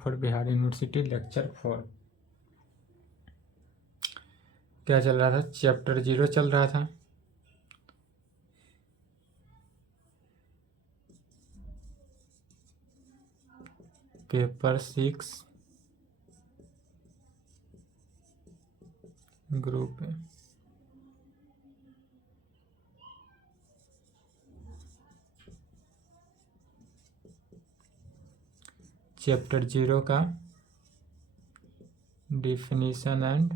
For Bihar university lecture 4। क्या चल रहा था? चैप्टर 0 चल रहा था। पेपर 6 ग्रुप है। चैप्टर 0 का definition and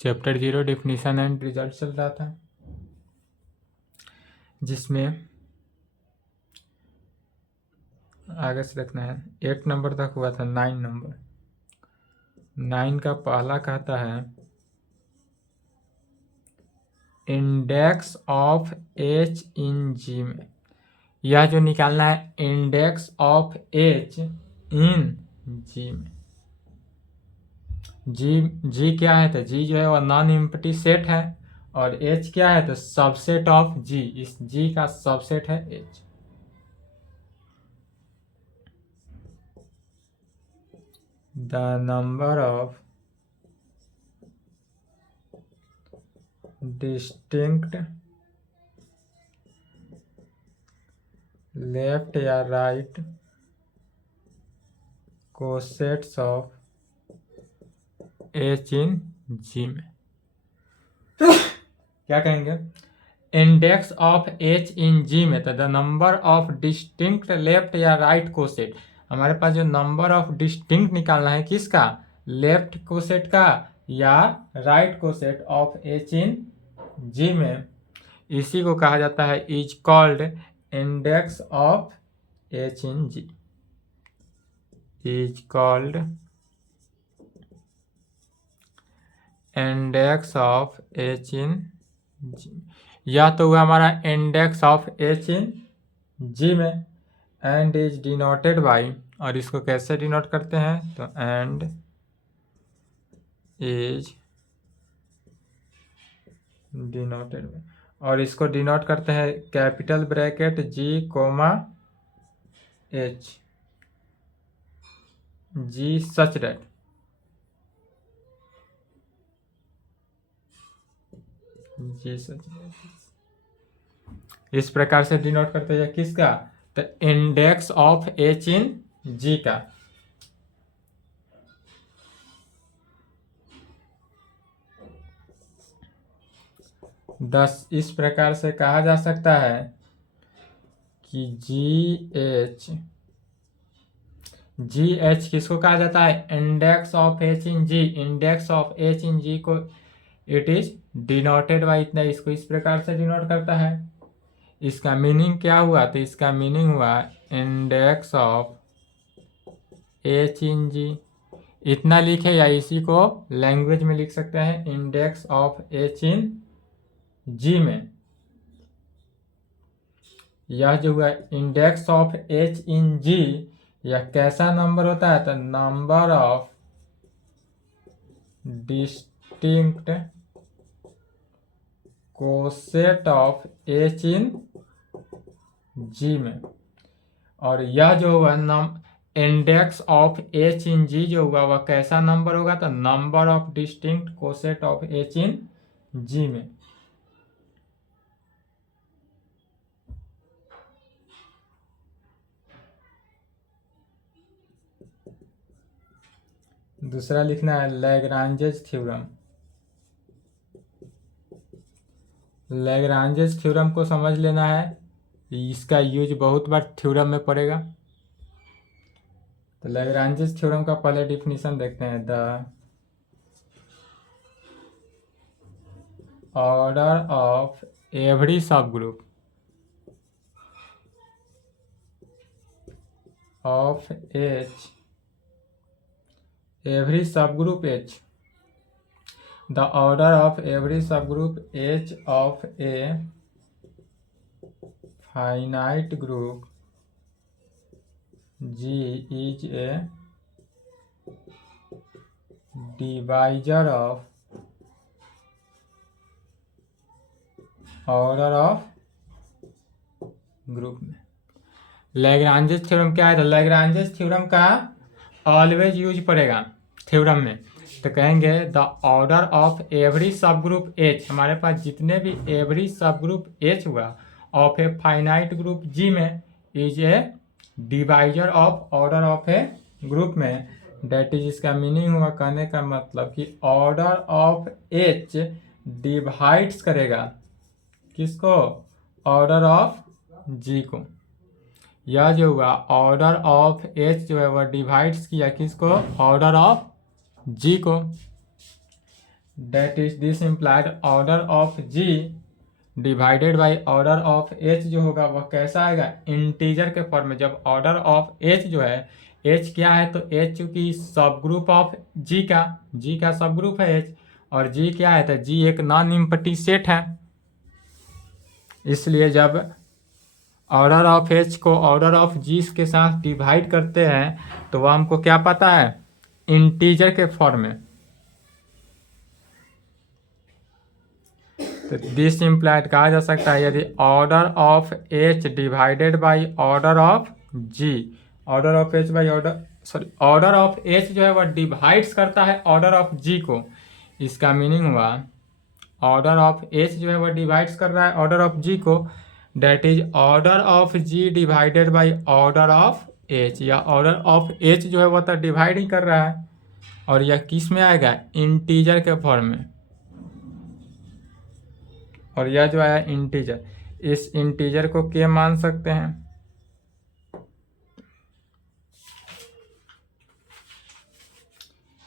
chapter 0 definition and result चल रहा था, जिसमें आगे से रखना है 8 नंबर तक हुआ था। 9 नंबर 9 का पहला कहता है index of H in G में। यह जो निकालना है index of H in G में। जी क्या है? तो जी जो है वह नॉन एम्प्टी सेट है, और एच क्या है? तो सबसेट ऑफ जी। इस जी का सबसेट है H. The number of distinct left या right cosets of H in G में। क्या कहेंगे? Index of H in G में तो the number of distinct left या राइट कोसेट। हमारे पास जो नंबर ऑफ डिस्टिंक्ट निकालना है किसका? लेफ्ट कोसेट का या right coset of H in G में। इसी को कहा जाता है is called index of H in G. Is called index of H in G. या तो हुआ हमारा index of H in G में, एंड इज डिनोटेड बाई, और इसको कैसे डिनोट करते हैं? तो एंड इज डिनोटेड बाई, और इसको डिनोट करते हैं capital bracket G comma H, G such that. G such that इस प्रकार से डिनोट करते हैं किसका? तो index of H in G का। दस इस प्रकार से कहा जा सकता है कि जी एच किसको कहा जाता है? Index of H in G. Index of H in G को इट इज डिनोटेड बाई इतना, इसको इस प्रकार से डिनोट करता है। इसका मीनिंग क्या हुआ? तो इसका मीनिंग हुआ इंडेक्स ऑफ एच इन जी। इतना लिखे, या इसी को लैंग्वेज में लिख सकते हैं index of H in G में। यह जो हुआ index of H in G, यह कैसा नंबर होता है? तो number of distinct coset of H in G में। और यह जो हुआ index of H in G जो हुआ वह कैसा नंबर होगा? तो number of distinct coset of H in G में। दूसरा लिखना है लैग्रांजेस थ्योरम। लैग्रांजेस थ्योरम को समझ लेना है, इसका यूज बहुत बार थ्योरम में पड़ेगा। तो लैग्रांजेस थ्योरम का पहले डिफिनीशन देखते हैं। द ऑर्डर ऑफ एवरी सब group of H, every subgroup H, the order of every subgroup H of a finite group G is a divisor of order of group में। Lagrange's theorem क्या है? तो Lagrange's theorem का always use पड़ेगा theorem में। तो कहेंगे the order of every सब ग्रुप एच, हमारे पास जितने भी एवरी सब ग्रुप एच हुआ of a finite group G में is a divisor of order of a group में। डेट इज, इसका मीनिंग हुआ, कहने का मतलब कि ऑर्डर ऑफ एच डिवाइड्स करेगा किसको? ऑर्डर ऑफ जी को। यह जो हुआ ऑर्डर ऑफ एच जो है वह डिवाइड्स किया किसको? ऑर्डर ऑफ जी को। That is this implied order of G divided by order of H जो होगा वह कैसा आएगा? इंटीजर के फॉर्म में। जब ऑर्डर ऑफ एच जो है, एच क्या है? तो एच चूंकि सब ग्रुप ऑफ जी का सब ग्रुप है एच, और जी क्या है? तो जी एक नॉन इम्पटी सेट है। इसलिए जब ऑर्डर ऑफ एच को ऑर्डर ऑफ जी के साथ डिवाइड करते हैं तो वह हमको क्या पता है? इंटीजर के फॉर्म में। तो दिस इम्प्लाइड कहा जा सकता है यदि order of H divided by order of G, order of H by order of H जो है वह डिवाइड्स करता है ऑर्डर ऑफ जी को। इसका मीनिंग हुआ ऑर्डर ऑफ एच जो है वह डिवाइड्स कर रहा है ऑर्डर ऑफ जी को। That is order of G divided by order of H, या ऑर्डर ऑफ एच जो है वह तो डिवाइड ही कर रहा है, और यह किस में आएगा? इंटीजर के फॉर्म में। और यह जो आया इंटीजर, इस इंटीजर को क्या मान सकते हैं?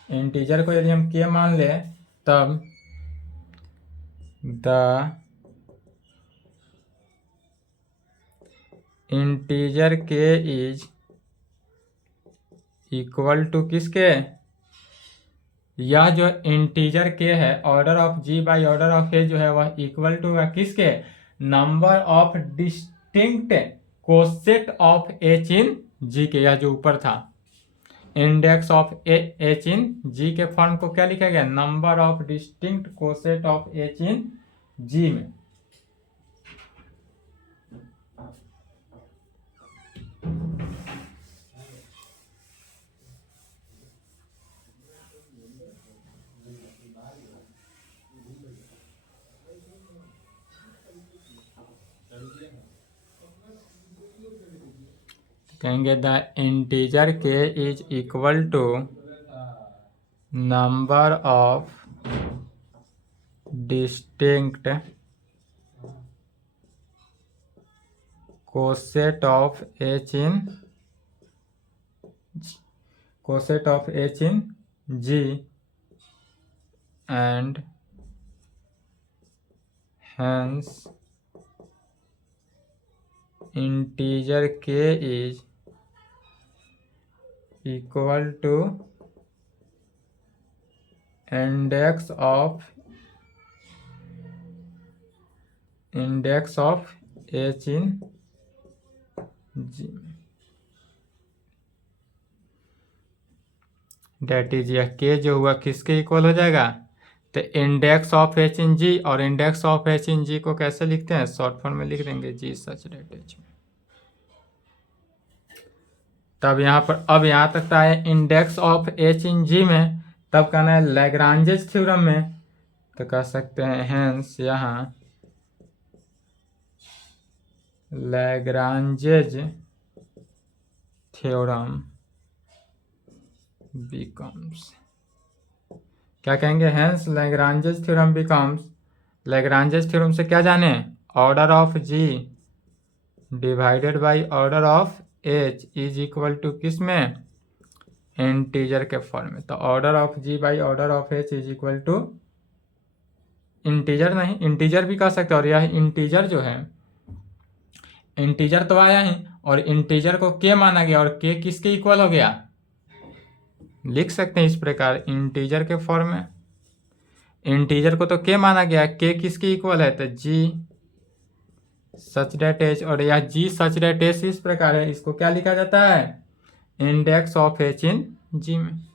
इंटीजर को यदि हम क्या मान ले तब the integer K is equal to किसके? यह जो इंटीजर के है order of G by order of A जो है वह इक्वल टू है किसके? Number of distinct coset of H in G के। यह जो ऊपर था index of H in G के फॉर्म को क्या लिखा गया? Number of distinct coset of H in G में। कहेंगे the integer K is equal to number of distinct coset of H in G and hence integer k is equal to index of h in g। That is यह k जो हुआ किसके equal हो जाएगा? तो index of H in G, और index of H in G को कैसे लिखते हैं? शॉर्ट फॉर्म में लिख देंगे जी सच डेट एच। तब यहाँ पर अब यहाँ तक आए index of H in G में, तब कहना है लैग्रांजेस थ्योरम में। तो कह सकते हैं हेंस यहाँ लैग्रांजेज थ्योरम बिकम्स, क्या कहेंगे? Hence Lagrange's theorem becomes, Lagrange's theorem से क्या जाने? Order of G divided by order of H is equal to किस में? इंटीजर के फॉर्म में। तो order of G by order of H is equal to integer, नहीं इंटीजर भी कह सकते हैं। और यह इंटीजर जो है, इंटीजर तो आया ही, और इंटीजर को के माना गया, और के किसके इक्वल हो गया, लिख सकते हैं इस प्रकार इंटीजर के फॉर्म में। इंटीजर को तो के माना गया, के किसके इक्वल है, तो जी सच डेट एच, और यह जी सच डेट एच इस प्रकार है, इसको क्या लिखा जाता है, index of H in G में।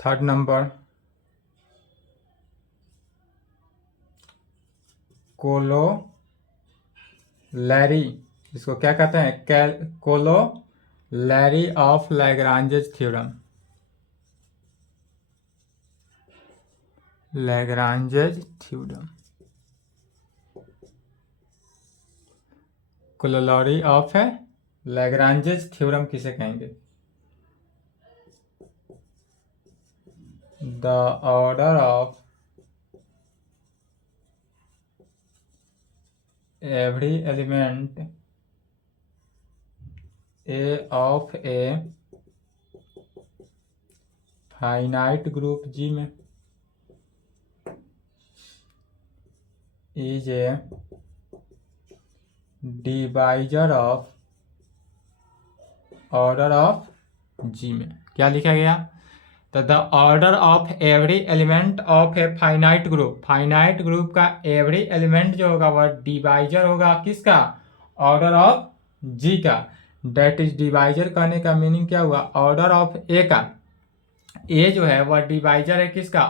थर्ड नंबर, कोलोलैरी, इसको क्या कहते हैं, corollary of Lagrange's theorem, Lagrange's theorem, corollary of है लैग्रांजेस थ्योरम किसे कहेंगे, the order of every element A of a finite group G में is a divisor of order of G में। क्या लिखा गया, तो the order of every element of a finite group, finite group का every element जो होगा वह डिवाइजर होगा किसका, ऑर्डर ऑफ जी का। डेट इज डिवाइजर कहने का मीनिंग क्या हुआ, ऑर्डर ऑफ ए का, ए जो है वह डिवाइजर है किसका,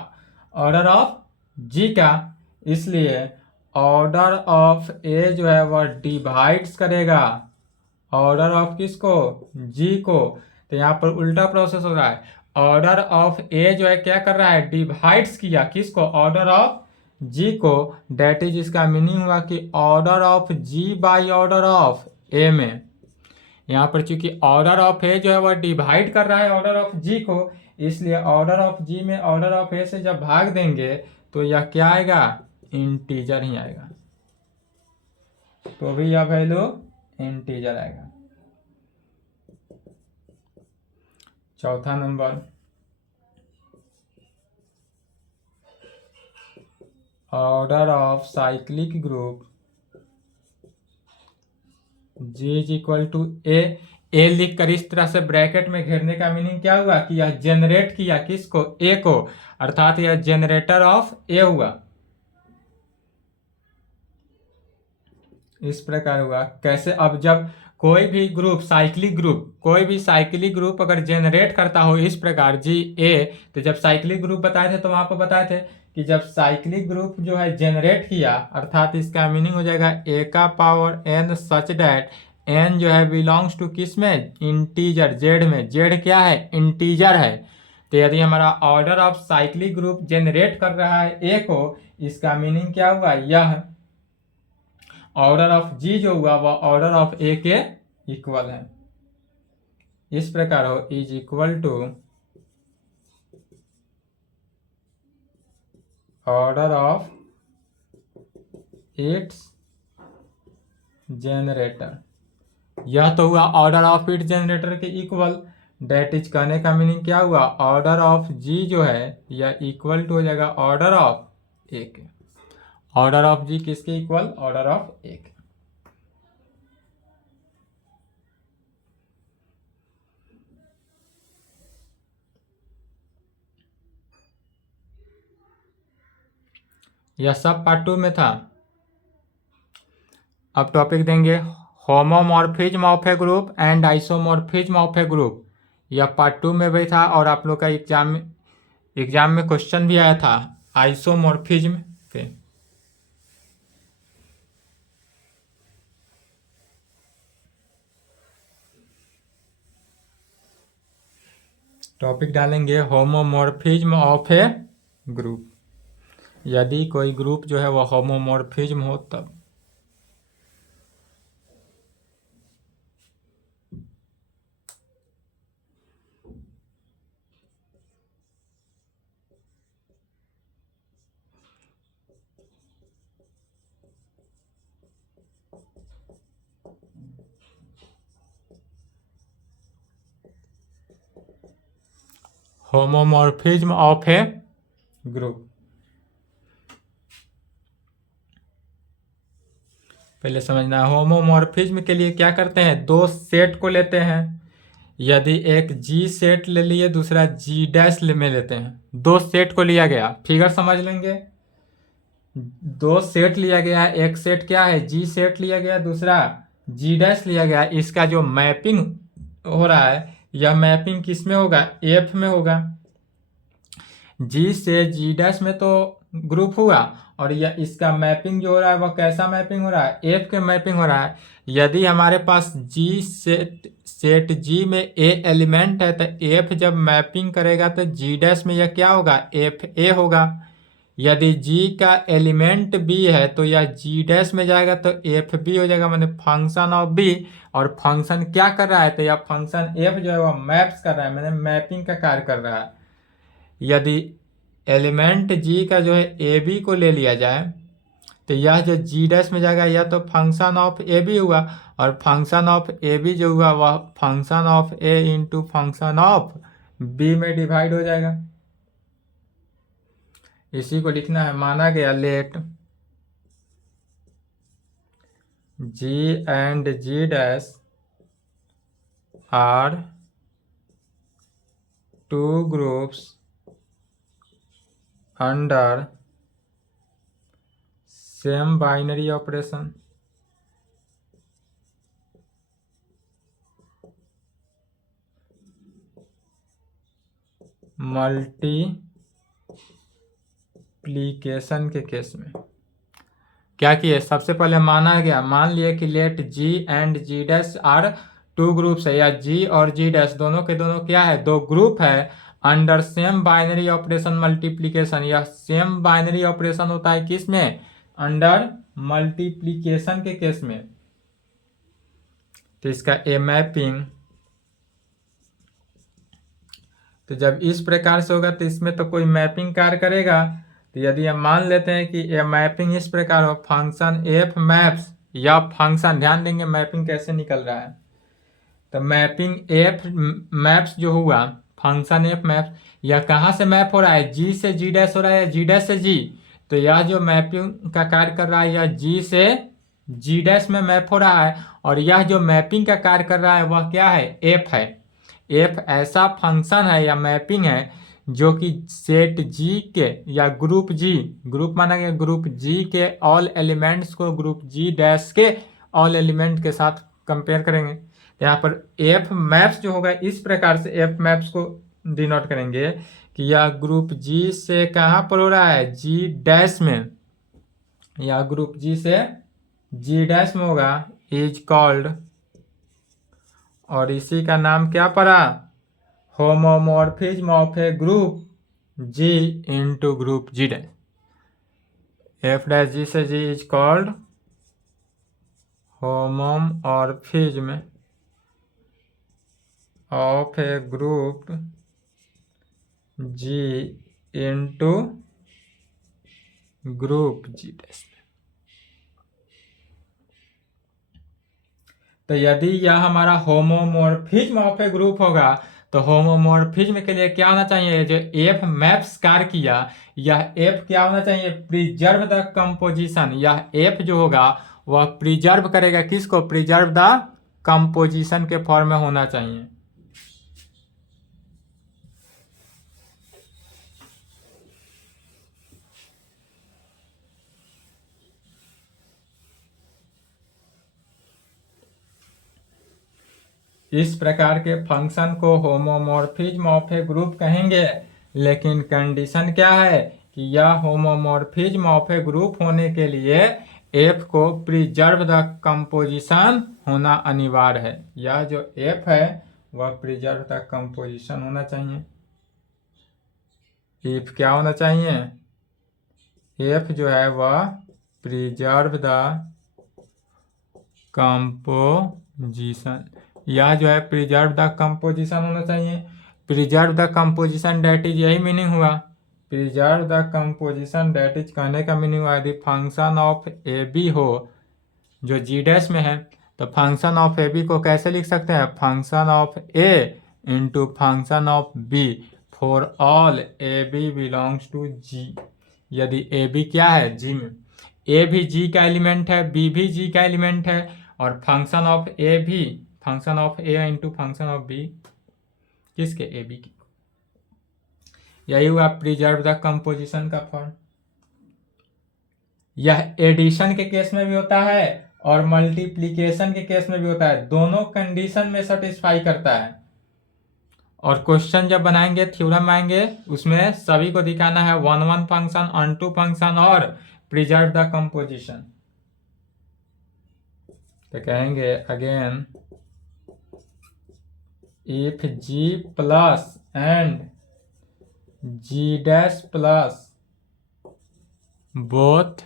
ऑर्डर ऑफ जी का, इसलिए ऑर्डर ऑफ ए जो है वह डिवाइड्स करेगा ऑर्डर ऑफ किसको, जी को। तो यहाँ पर उल्टा प्रोसेस हो रहा है, ऑर्डर ऑफ ए जो है क्या कर रहा है, डिवाइड्स किया किसको, ऑर्डर ऑफ जी को। डेट इज इसका मीनिंग हुआ कि order of G by order of A में। यहाँ पर चूंकि ऑर्डर ऑफ ए जो है वह डिवाइड कर रहा है ऑर्डर ऑफ जी को, इसलिए ऑर्डर ऑफ जी में ऑर्डर ऑफ ए से जब भाग देंगे तो यह क्या आएगा, इंटीजर ही आएगा, तो भी यह वैल्यू इंटीजर आएगा। चौथा number, order of cyclic group G is equal to A लिख कर इस तरह से ब्रैकेट में घेरने का मीनिंग क्या हुआ कि यह जनरेट किया किसको, ए को, अर्थात यह जनरेटर ऑफ ए हुआ, इस प्रकार हुआ। कैसे, अब जब कोई भी ग्रुप साइक्लिक ग्रुप, कोई भी साइक्लिक ग्रुप अगर जनरेट करता हो इस प्रकार जी ए, तो जब साइक्लिक ग्रुप बताए थे तो वहां पर बताए थे कि जब साइक्लिक ग्रुप जो है जनरेट किया, अर्थात इसका मीनिंग हो जाएगा ए का power N such that N जो है बिलोंग्स टू किस में, इंटीजर, जेड में। जेड क्या है, इंटीजर है। तो यदि हमारा order of cyclic group generate कर रहा है ए को, इसका मीनिंग क्या हुआ, यह ऑर्डर ऑफ जी जो हुआ वह ऑर्डर ऑफ ए के इक्वल है। इस प्रकार हो is equal to order of its generator, यह तो हुआ ऑर्डर ऑफ इट्स जनरेटर के इक्वल। डेट इज कहने का मीनिंग क्या हुआ, ऑर्डर ऑफ जी जो है यह इक्वल टू हो जाएगा ऑर्डर ऑफ ए के। ऑर्डर ऑफ जी किसके इक्वल, ऑर्डर ऑफ ए के। यह सब पार्ट 2 में था। अब टॉपिक देंगे homomorphism of a group and isomorphism of a group. यह पार्ट 2 में भी था और आप लोग का एग्जाम में क्वेश्चन भी आया था आइसोमॉर्फिज्म पे। टॉपिक डालेंगे होमोमॉर्फिज्म ऑफ ए ग्रुप, यदि कोई ग्रुप जो है वो होमोमॉर्फिज्म हो तब। होमोमॉर्फिज्म ऑफ ए ग्रुप, पहले समझना है। होमोमॉर्फिज्म के लिए क्या करते हैं, दो सेट को लेते हैं। यदि एक जी सेट ले लिए, दूसरा जी डैश में लेते हैं, दो सेट को लिया गया, फिगर समझ लेंगे। दो सेट लिया गया है, एक सेट क्या है, जी सेट लिया गया, दूसरा जी डैश लिया गया। इसका जो मैपिंग हो रहा है, यह मैपिंग किस में होगा, एफ में होगा। जी से जी डैश में तो ग्रुप हुआ, और यह इसका मैपिंग जो हो रहा है वह कैसा मैपिंग हो रहा है, एफ के मैपिंग हो रहा है। यदि हमारे पास जी सेट जी में ए एलिमेंट है, तो एफ जब मैपिंग करेगा तो जी डैश में यह क्या होगा, एफ ए होगा। यदि जी का एलिमेंट बी है तो यह जी डैश में जाएगा तो एफ बी हो जाएगा, मैंने फंक्शन ऑफ बी। और फंक्शन क्या कर रहा है, तो यह फंक्शन एफ जो है वह मैप्स कर रहा है, मैंने मैपिंग का कार्य कर रहा है। यदि एलिमेंट जी का जो है ए बी को ले लिया जाए, तो यह जो जी डैश में जाएगा यह तो फंक्शन ऑफ ए बी हुआ, और फंक्शन ऑफ ए बी जो हुआ वह function of A into function of B में डिवाइड हो जाएगा। इसी को लिखना है, माना गया let G and G dash are two groups under same binary operation. Multiplication के केस में क्या किए, सबसे पहले माना गया, मान लिए कि let G and G dash are two groups है, या जी और जी डैश दोनों के दोनों क्या है, दो ग्रुप है, under same binary operation multiplication. यह सेम बाइनरी ऑपरेशन होता है किस में, अंडर मल्टीप्लीकेशन के केस में। तो इसका ए मैपिंग, तो जब इस प्रकार से होगा तो इसमें तो कोई मैपिंग कार्य करेगा। तो यदि हम मान लेते हैं कि ये मैपिंग इस प्रकार हो, फंक्शन एफ मैप्स, या फंक्शन, ध्यान देंगे मैपिंग कैसे निकल रहा है। तो मैपिंग एफ मैप्स जो हुआ, फंक्शन एफ मैप्स, यह कहाँ से मैप हो रहा है, जी से जी डैश हो रहा है, जी डैश से जी। तो यह जो मैपिंग का कार्य कर रहा है यह जी से जी डैश में मैप हो रहा है, और यह जो मैपिंग का कार्य कर रहा है वह क्या है, एफ है। एफ ऐसा फंक्शन है या मैपिंग है जो कि सेट जी के या ग्रुप जी, ग्रुप माना गया ग्रुप जी के ऑल एलिमेंट्स को ग्रुप जी डैश के ऑल एलिमेंट के साथ कंपेयर करेंगे। यहाँ पर एफ मैप्स जो होगा, इस प्रकार से एफ मैप्स को डिनोट करेंगे कि यह ग्रुप जी से कहाँ पर हो रहा है, जी डैश में, या ग्रुप जी से जी डैश में होगा, इज कॉल्ड, और इसी का नाम क्या पड़ा, homomorphism of a group G into group G dash. F dash G से G is called homomorphism of a group G into group G dash. तो यदि यह हमारा होमोमॉर्फिज्म ऑफ ए ग्रुप होगा, तो होमोमॉर्फिज्म के लिए क्या होना चाहिए, जो एफ मैप्स कार्य किया, यह एफ क्या होना चाहिए, प्रिजर्व द कंपोजिशन। यह एफ जो होगा वह प्रिजर्व करेगा किसको, प्रिजर्व द कंपोजिशन के फॉर्म में होना चाहिए। इस प्रकार के फंक्शन को होमोमॉर्फिज्म ऑफ ए ग्रुप कहेंगे, लेकिन कंडीशन क्या है कि यह होमोमॉर्फिज्म ऑफ ए ग्रुप होने के लिए एफ को प्रिजर्व द कंपोजिशन होना अनिवार्य है। यह जो एफ है वह प्रिजर्व द कंपोजिशन होना चाहिए। इफ क्या होना चाहिए, एफ जो है वह प्रिजर्व द कंपोजिशन, यह जो है प्रिजर्व द कंपोजिशन होना चाहिए। Preserve the composition that is, यही मीनिंग हुआ preserve the composition that is, कहने का मीनिंग हुआ यदि फंक्शन ऑफ ए बी हो जो जी डैश में है, तो फंक्शन ऑफ ए बी को कैसे लिख सकते हैं, function of A into function of B for all A B belongs to G. यदि ए बी क्या है, जी में, ए भी जी का एलिमेंट है, बी भी जी का एलिमेंट है, और फंक्शन ऑफ ए भी function of A into function of B किसके, ए बी की। यही हुआ प्रिजर्व द कंपोजिशन का फॉर्म। यह एडिशन के केस में भी होता है और मल्टीप्लीकेशन के केस में भी होता है, दोनों कंडीशन में सेटिस्फाई करता है। और क्वेश्चन जब बनाएंगे, थ्योरम आएंगे, उसमें सभी को दिखाना है 1 फंक्शन, अनटू फंक्शन और प्रिजर्व द कंपोजिशन। तो कहेंगे again, if G plus and G dash plus both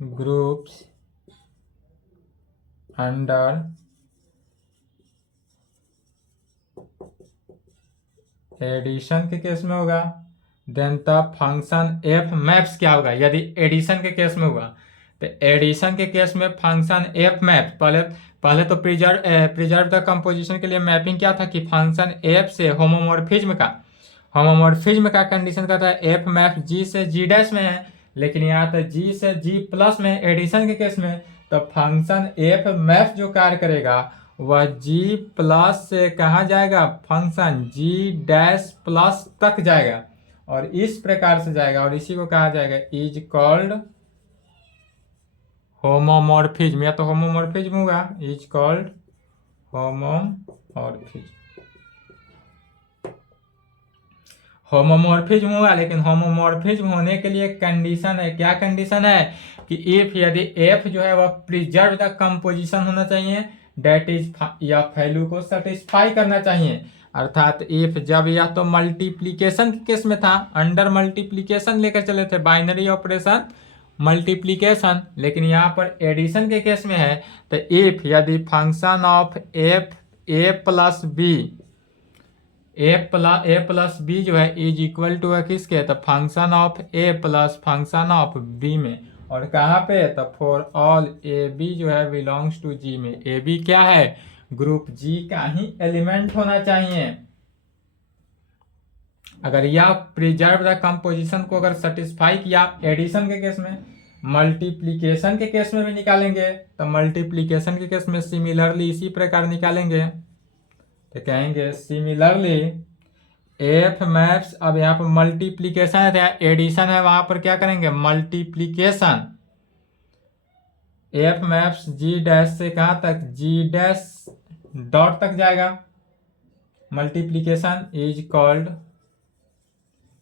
groups under addition के केस में होगा, देन तब फंक्शन एफ मैप्स क्या होगा, यदि एडिशन के केस में हुआ तो एडिशन के केस में फंक्शन एफ मैप, पहले तो प्रिजर्व द कंपोजिशन के लिए मैपिंग क्या था कि फंक्शन एफ से होमोमॉर्फिज्म का कंडीशन का था एफ मैप जी से जी डैश में है, लेकिन यहाँ तो जी से जी प्लस में एडिशन के केस में, तो फंक्शन एफ मैप जो कार्य करेगा वह जी प्लस से कहाँ जाएगा, फंक्शन जी डैश प्लस तक जाएगा, और इस प्रकार से जाएगा, और इसी को कहा जाएगा इज कॉल्ड होमोमॉर्फिज्म, या तो होमोमॉर्फिज्म होगा, इज कॉल्ड होमोमॉर्फिज्म होगा। लेकिन होमोमॉर्फिज्म होने के लिए कंडीशन है, क्या कंडीशन है कि इफ, यदि एफ जो है वह प्रिजर्व द कंपोजिशन होना चाहिए, डेट इज, या वैल्यू को सेटिस्फाई करना चाहिए, अर्थात इफ जब या तो मल्टीप्लीकेशन के केस में था, अंडर मल्टीप्लीकेशन लेकर चले थे, बाइनरी ऑपरेशन मल्टीप्लीकेशन, लेकिन यहाँ पर एडिशन के केस में है, तो इफ यदि function of F A plus B, A plus B जो है इज इक्वल टू किसके, तो function of A plus function of B में, और कहाँ पे, तो फॉर ऑल ए बी जो है बिलोंग्स टू जी में, ए बी क्या है, ग्रुप जी का ही एलिमेंट होना चाहिए। अगर यह प्रिजर्व द कंपोजिशन को अगर सेटिस्फाई किया एडिशन के केस में, मल्टीप्लीकेशन के केस में भी निकालेंगे, तो मल्टीप्लीकेशन के केस में सिमिलरली इसी प्रकार निकालेंगे, तो कहेंगे सिमिलरली एफ मैप्स, अब यहाँ पर मल्टीप्लीकेशन है, एडिशन है, वहां पर क्या करेंगे, मल्टीप्लीकेशन, एफ मैप्स जी डैश से कहाँ तक, जी डैश डॉट तक जाएगा, मल्टीप्लीकेशन इज कॉल्ड,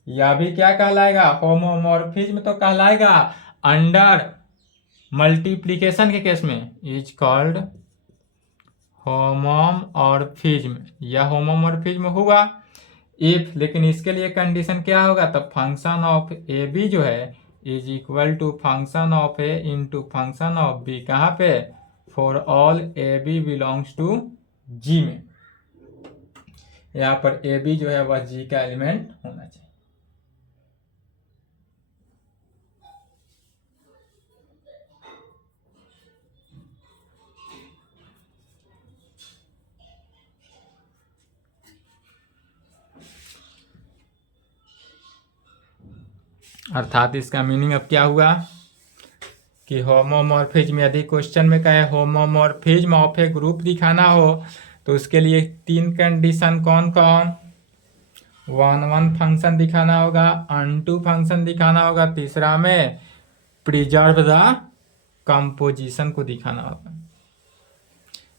या भी क्या कहलाएगा, होमोमॉर्फिज्म तो कहलाएगा अंडर मल्टीप्लीकेशन के केस में, इज कॉल्ड होमोमॉर्फिज्म, या होमोमॉर्फिज्म हुआ इफ, लेकिन इसके लिए कंडीशन क्या होगा, तो फंक्शन ऑफ ए बी जो है is equal to function of A into function of B, कहाँ पे, for all A B belongs to G में, यहाँ पर ए बी जो है वह जी का एलिमेंट होना चाहिए। अर्थात इसका मीनिंग अब क्या हुआ कि होमोमॉर्फिज्म, यदि क्वेश्चन में कहे होमोमॉर्फिज्म ऑफ ए ग्रुप दिखाना हो, तो उसके लिए 3 कंडीशन कौन कौन, 1 फंक्शन दिखाना होगा, अनटू फंक्शन दिखाना होगा, तीसरा में प्रिजर्व द कंपोजिशन को दिखाना होगा।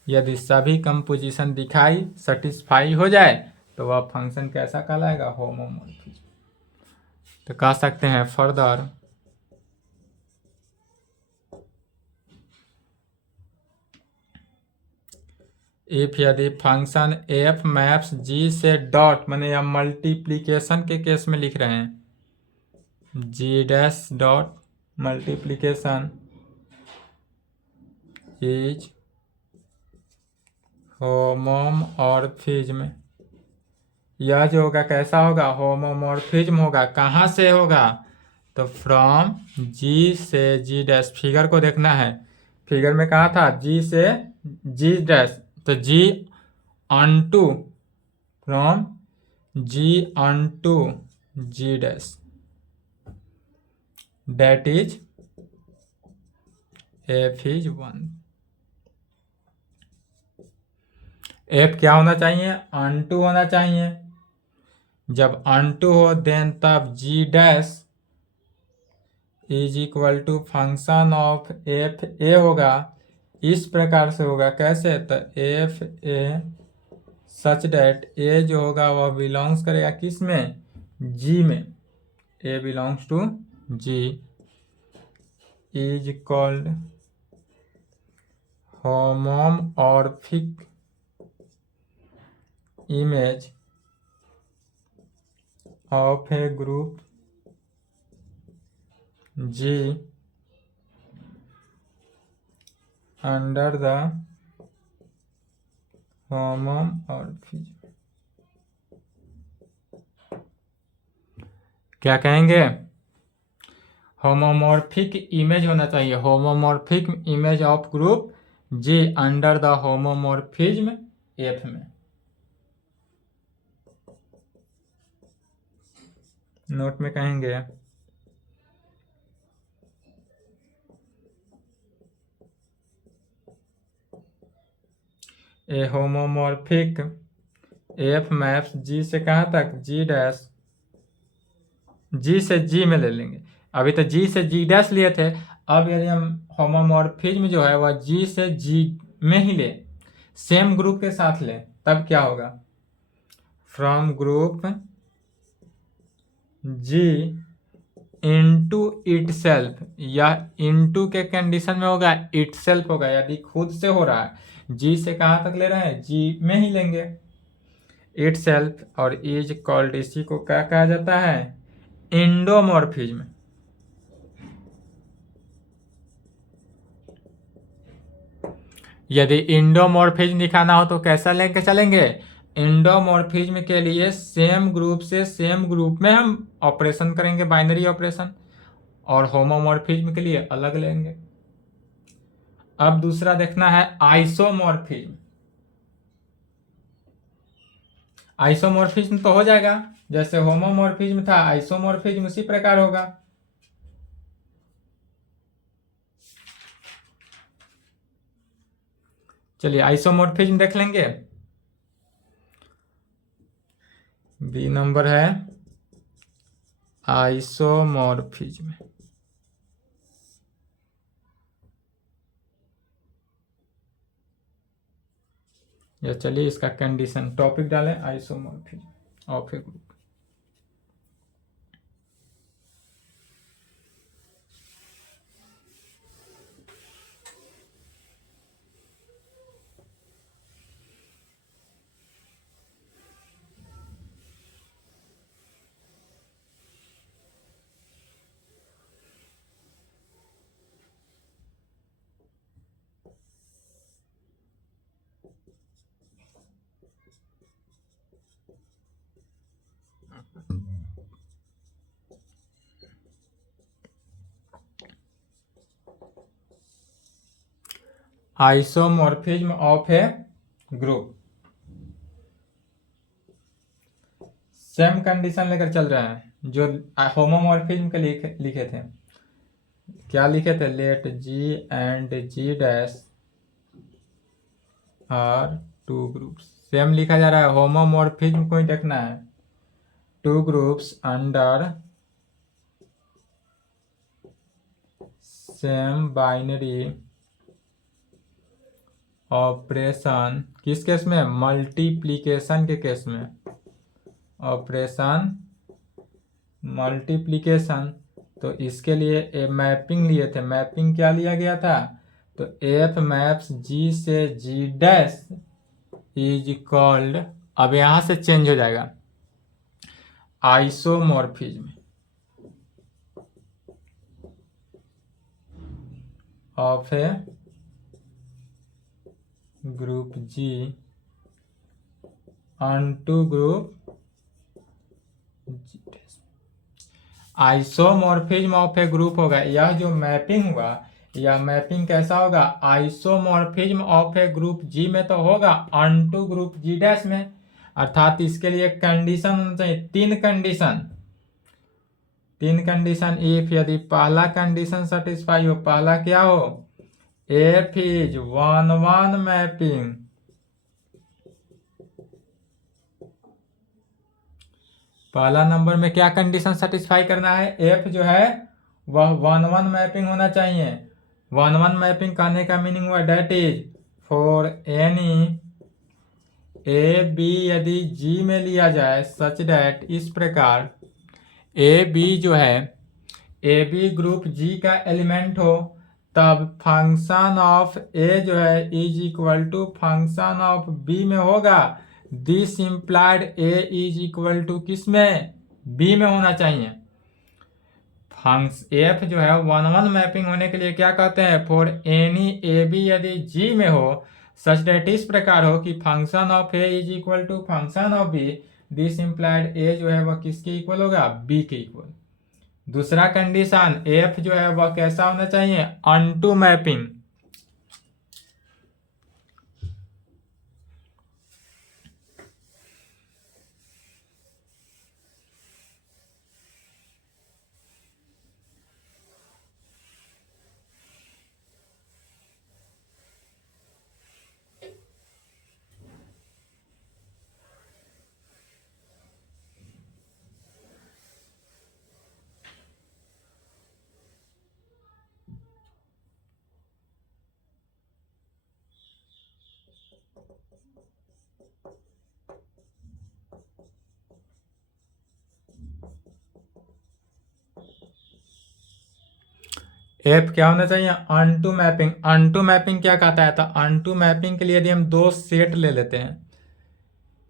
यदि सभी कंपोजिशन दिखाई सेटिस्फाई हो जाए तो वह फंक्शन कैसा कहलाएगा, होमोमॉर्फिज्म। तो कह सकते हैं फर्दर इफ यदि फंक्शन एफ मैप्स जी से डॉट, माने या मल्टीप्लीकेशन के केस में लिख रहे हैं, G dash dot multiplication is homomorphism, यह जो होगा कैसा होगा, होमोमॉर्फिज्म होगा। कहाँ से होगा, तो फ्रॉम जी से जी डैश, फिगर को देखना है, फिगर में कहा था जी से जी डैश, तो G onto, from G onto G dash, that is F is 1। F क्या होना चाहिए, ऑनटू होना चाहिए। जब ऑनटू हो देन तब G dash is equal to function of F A होगा। इस प्रकार से होगा, कैसे, तो एफ ए सच डेट ए जो होगा वह बिलोंग्स करेगा किस में, जी में, A belongs to G, is called homomorphic image of a group G under the homomorphism. क्या कहेंगे, होमोमॉर्फिक इमेज होना चाहिए, homomorphic image of group G under the homomorphism F में। नोट में कहेंगे a homomorphic F maps G से कहाँ तक, जी डैश, जी से जी में ले लेंगे, अभी तो जी से जी डैश लिए थे, अब यदि हम होमोमॉर्फिज्म जो है वह जी से जी में ही ले, सेम ग्रुप के साथ ले, तब क्या होगा, from group G into itself, या इनटू के कंडीशन में होगा, इटसेल्फ होगा, यदि खुद से हो रहा है, जी से कहाँ तक ले रहे हैं, जी में ही लेंगे, इटसेल्फ, और इज कॉल्ड, इसी को क्या कहा जाता है, इंडोमॉर्फिज्म। यदि इंडोमॉर्फिज्म दिखाना हो तो कैसा लेके चलेंगे, इंडोमॉर्फिज्म के लिए सेम ग्रुप से सेम ग्रुप में हम ऑपरेशन करेंगे, बाइनरी ऑपरेशन, और होमोमॉर्फिज्म के लिए अलग लेंगे। अब दूसरा देखना है आइसोमॉर्फिज्म। आइसोमॉर्फिज्म तो हो जाएगा जैसे होमोमॉर्फिज्म था, आइसोमॉर्फिज्म उसी प्रकार होगा। चलिए आइसोमॉर्फिज्म देख लेंगे। बी नंबर है आइसोमॉर्फिज्म। या चलिए इसका कंडीशन टॉपिक डालें, isomorphism of a group. Isomorphism of a group, same condition लेकर चल रहे हैं जो होमोमॉर्फिज्म के लिए लिखे थे। क्या लिखे थे, let G and G dash are two groups, same लिखा जा रहा है, होमोमॉर्फिज्म को ही देखना है, two groups under same binary operation, किस केस में, मल्टीप्लीकेशन के केस में, ऑपरेशन मल्टीप्लीकेशन। तो इसके लिए ए मैपिंग लिए थे, मैपिंग क्या लिया गया था, तो एफ मैप्स जी से जी डैश इज कॉल्ड, अब यहां से चेंज हो जाएगा, isomorphism of a group G onto group G. Isomorphism of a group होगा, यह जो मैपिंग हुआ, यह मैपिंग कैसा होगा, isomorphism of a group G में तो होगा, onto ग्रुप जी डैश में, अर्थात इसके लिए कंडीशन होना चाहिए, तीन कंडीशन इफ, यदि पहला कंडीशन सेटिस्फाई हो, पहला क्या हो, एफ इज 1-1 मैपिंग, पहला नंबर में क्या कंडीशन सेटिस्फाई करना है, एफ जो है वह 1-1 मैपिंग होना चाहिए। 1-1 मैपिंग कहने का मीनिंग हुआ that is for any A B यदि जी में लिया जाए सच डेट, इस प्रकार ए बी जो है, ए बी ग्रुप जी का एलिमेंट हो, तब फंक्शन ऑफ ए जो है is equal to function of B में होगा। This implied A is equal to किस में, बी में होना चाहिए। एफ जो है 1-1 मैपिंग होने के लिए क्या कहते हैं, फॉर एनी ए बी यदि जी में हो सच डेट इस प्रकार हो कि function of A is equal to function of B, this implied A जो है वह किसके इक्वल होगा, बी के इक्वल। दूसरा कंडीशन, एफ जो है वह कैसा होना चाहिए, onto मैपिंग, एफ क्या होना चाहिए, onto मैपिंग। onto मैपिंग क्या कहता है, तो onto मैपिंग के लिए यदि हम दो सेट ले लेते हैं,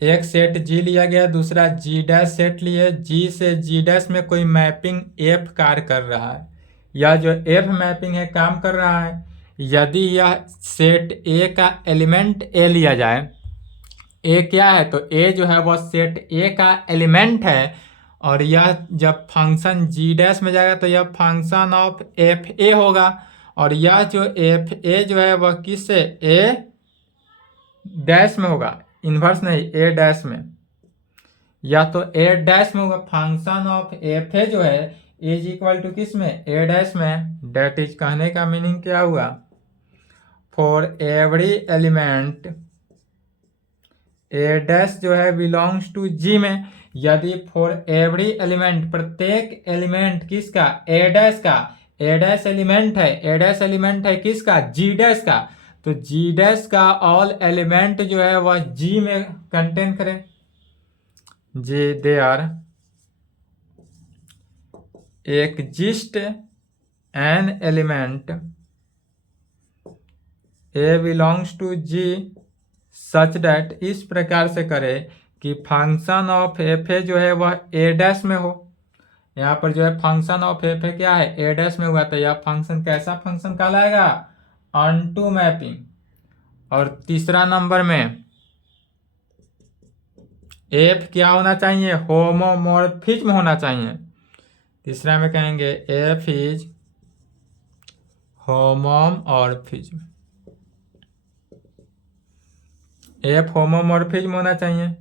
एक सेट जी लिया गया, दूसरा जी डैश सेट लिए, जी से जी डैश में कोई मैपिंग एफ कार्य कर रहा है, या जो एफ मैपिंग है काम कर रहा है, यदि यह सेट ए का एलिमेंट ए लिया जाए, ए क्या है, तो ए जो है वह सेट ए का एलिमेंट है, और यह जब फंक्शन जी डैश में जाएगा तो यह फंक्शन ऑफ एफ ए होगा, और यह जो एफ ए जो है वह किससे, ए डैश में होगा, इन्वर्स नहीं, ए डैश में, या तो ए डैश में होगा, फंक्शन ऑफ एफ ए जो है इज इक्वल टू किस में, ए डैश में। डेट इज कहने का मीनिंग क्या हुआ, for every element A dash जो है बिलोंग्स टू जी में, यदि फॉर एवरी एलिमेंट, प्रत्येक एलिमेंट किसका, ए डैश का, ए डैश एलिमेंट है, ए डैश एलिमेंट है किसका, जी डैश का, तो जी डैश का ऑल एलिमेंट जो है वह जी में कंटेन करे, G there are exist an element A belongs to G such that, इस प्रकार से करे कि फंक्शन ऑफ एफ ए जो है वह ए डैश में हो। यहाँ पर जो है फंक्शन ऑफ एफ ए क्या है, ए डैश में हुआ, तो यह फंक्शन कैसा फंक्शन कहलाएगा, onto मैपिंग। और तीसरा नंबर में एफ क्या होना चाहिए, होमोमॉर्फिज्म होना चाहिए। तीसरा में कहेंगे F is homomorphism, F homomorphism होना चाहिए।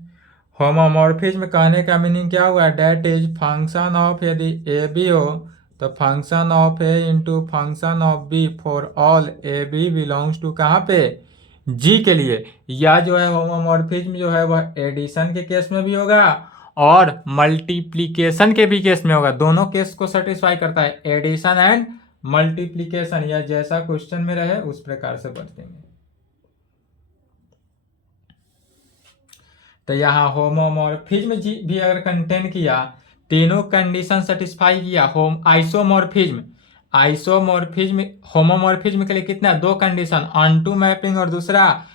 होमोमॉर्फिज्म कहने का मीनिंग क्या हुआ, डेट इज फंक्शन ऑफ, यदि ए बी हो तो function of A into function of B for all A B belongs to कहाँ पे, जी के लिए। या जो है होमोमॉर्फिज्म जो है वह एडिशन के केस में भी होगा और मल्टीप्लिकेशन के भी केस में होगा, दोनों केस को सेटिस्फाई करता है, एडिशन एंड मल्टीप्लिकेशन, या जैसा क्वेश्चन में रहे उस प्रकार से बरतेंगे। तो यहाँ होमोमॉर्फिज्म भी अगर कंटेन किया, तीनों कंडीशन सेटिस्फाई किया, आइसोमॉर्फिज्म, होमोमॉर्फिज्म के लिए कितना, दो कंडीशन, onto मैपिंग और दूसरा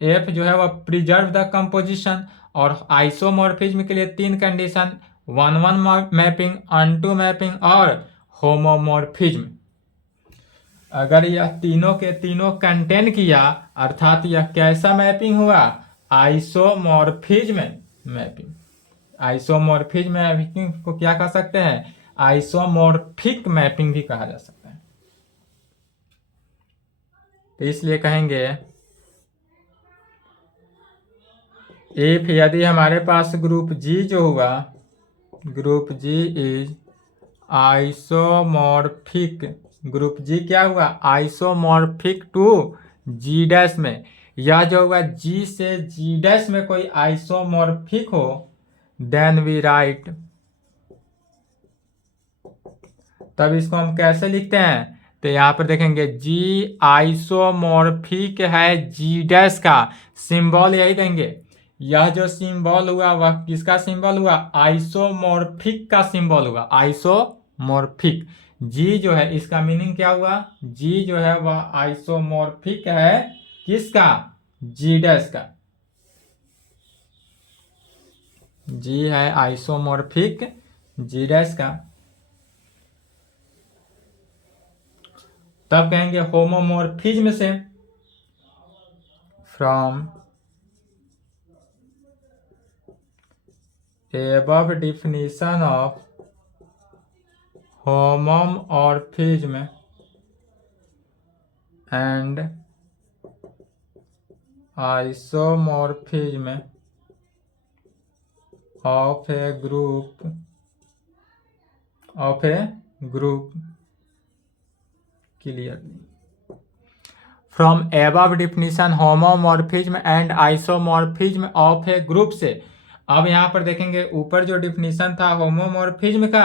एफ जो है वह प्रिजर्व द कंपोजिशन, और आइसोमॉर्फिज्म के लिए 3 कंडीशन, 1-1 मैपिंग, अनटू मैपिंग और होमोमॉर्फिज्म। अगर यह तीनों के तीनों कंटेन किया अर्थात यह कैसा मैपिंग हुआ, आइसोमॉर्फिज्म मैपिंग। आइसोमॉर्फिज्म मैपिंग को क्या कह सकते हैं, आइसोमॉर्फिक मैपिंग भी कहा जा सकता है। तो इसलिए कहेंगे इफ यदि हमारे पास ग्रुप जी जो हुआ, group G is isomorphic, group G क्या हुआ, आइसोमॉर्फिक टू जी डैश में, या जो हुआ जी से जी डैश में कोई आइसोमॉर्फिक हो, देन वी राइट, तब इसको हम कैसे लिखते हैं, तो यहाँ पर देखेंगे जी आइसोमॉर्फिक है जी डैश का, सिंबल यही देंगे। यह जो सिंबल हुआ वह किसका सिंबल हुआ, आइसोमॉर्फिक का सिंबल हुआ, आइसोमॉर्फिक। जी जो है इसका मीनिंग क्या हुआ, जी जो है वह आइसोमॉर्फिक है किसका, जी डैश का, जी है आइसोमॉर्फिक जी डैश का। तब कहेंगे होमोमॉर्फिज्म से, from above definition of homomorphism and isomorphism of a group clearly. From above definition homomorphism and isomorphism of a group से, अब यहाँ पर देखेंगे ऊपर जो डिफिनीशन था होमोमॉर्फिज्म का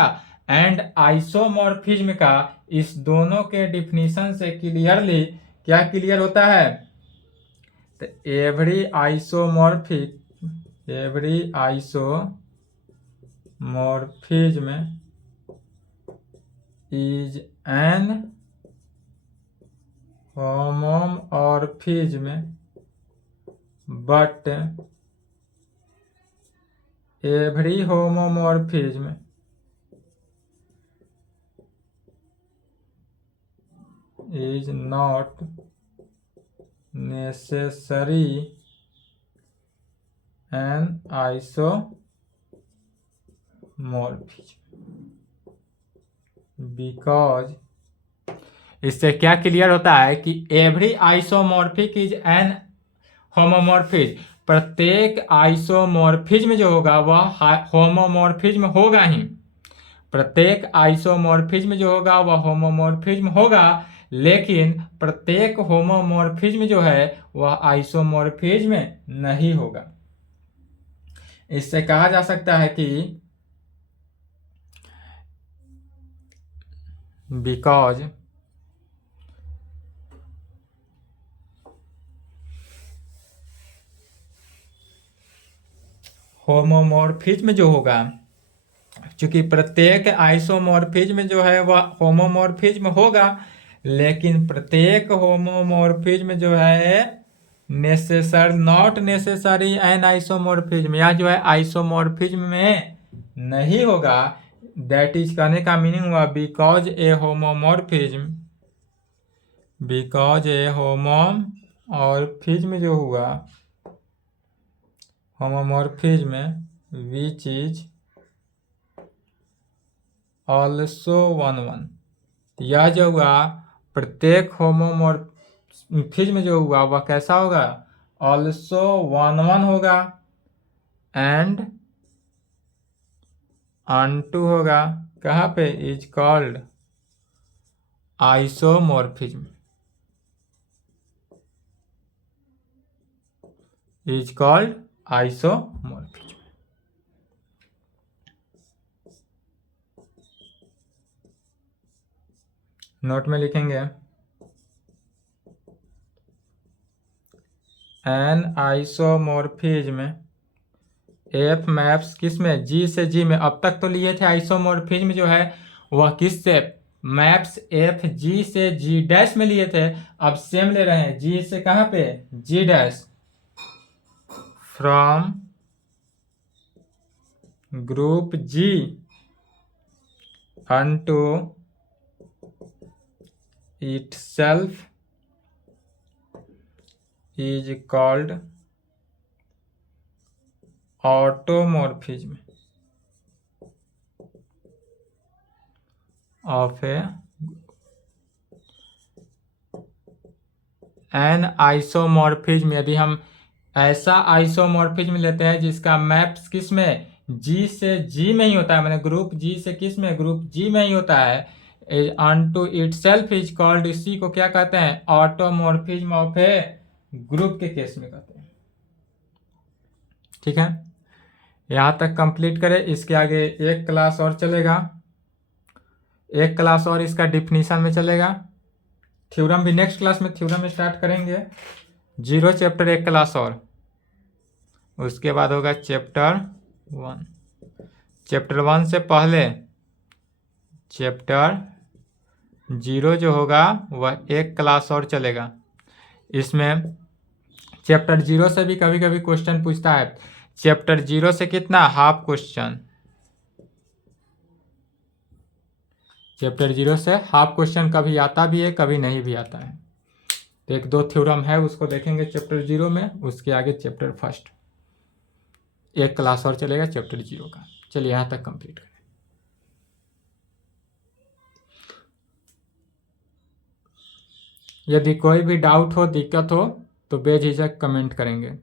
एंड आइसोमॉर्फिज्म का, इस दोनों के डिफिनीशन से क्लियरली क्या क्लियर होता है, तो every isomorphism is an homomorphism but every homomorphism is not necessary an isomorphism because, इससे क्या क्लियर होता है कि every isomorphic is an homomorphism, प्रत्येक आइसोमॉर्फिज्म जो होगा वह होमोमॉर्फिज्म होगा ही, प्रत्येक आइसोमॉर्फिज्म जो होगा वह होमोमॉर्फिज्म होगा, लेकिन प्रत्येक होमोमॉर्फिज्म जो है वह आइसोमॉर्फिज्म नहीं होगा। इससे कहा जा सकता है कि बिकॉज होमोमॉर्फिज्म जो होगा, चूंकि प्रत्येक आइसोमॉर्फिज्म जो है वह होमोमॉर्फिज्म होगा, लेकिन प्रत्येक होमोमॉर्फिज्म जो है नॉट नेसेसरी एन आइसोमॉर्फिज्म, या जो है आइसोमॉर्फिज्म में नहीं होगा। दैट इज कहने का मीनिंग हुआ बिकॉज ए होमोमॉर्फिज्म जो हुआ, होमोमॉर्फिज्म विच इज ऑल्सो 1-1, यह जो हुआ प्रत्येक होमोमॉर्फिज्म जो हुआ वह कैसा होगा, ऑल्सो 1-1 होगा, एंड अनटू होगा, कहाँ पे, is called isomorphism, is called isomorphism. Note में लिखेंगे एन आइसोमॉर्फिज्म एफ मैप्स किस में, जी से जी में। अब तक तो लिए थे आइसोमॉर्फिज्म जो है वह किस से, मैप्स एफ जी से जी डैश में लिए थे, अब सेम ले रहे हैं जी से कहाँ पे, G dash, from group G unto itself is called automorphism of an isomorphism. यदि हम ऐसा आइसोमॉर्फिज्म लेते हैं जिसका मैप्स किस में, जी से जी में ही होता है, मैंने ग्रुप जी से किस में, ग्रुप जी में ही होता है, unto itself इज कॉल्ड, इसी को क्या कहते हैं, ऑटोमॉर्फिज्म ऑफ ए ग्रुप के केस में कहते हैं। ठीक है, यहां तक कंप्लीट करें। इसके आगे एक क्लास और चलेगा, एक क्लास और इसका डिफिनीशन में चलेगा। थ्योरम भी नेक्स्ट क्लास में थ्योरम स्टार्ट करेंगे। 0 चैप्टर एक क्लास और, उसके बाद होगा चैप्टर 1। चैप्टर 1 से पहले चैप्टर 0 जो होगा वह एक क्लास और चलेगा। इसमें चैप्टर 0 से भी कभी कभी क्वेश्चन पूछता है। चैप्टर 0 से कितना, हाफ क्वेश्चन। चैप्टर 0 से हाफ क्वेश्चन कभी आता भी है, कभी नहीं भी आता है। तो एक दो थ्योरम है, उसको देखेंगे चैप्टर 0 में। उसके आगे चैप्टर 1 एक क्लास और चलेगा चैप्टर 0 का। चलिए यहाँ तक कंप्लीट करें। यदि कोई भी डाउट हो, दिक्कत हो तो बेझिझक कमेंट करेंगे।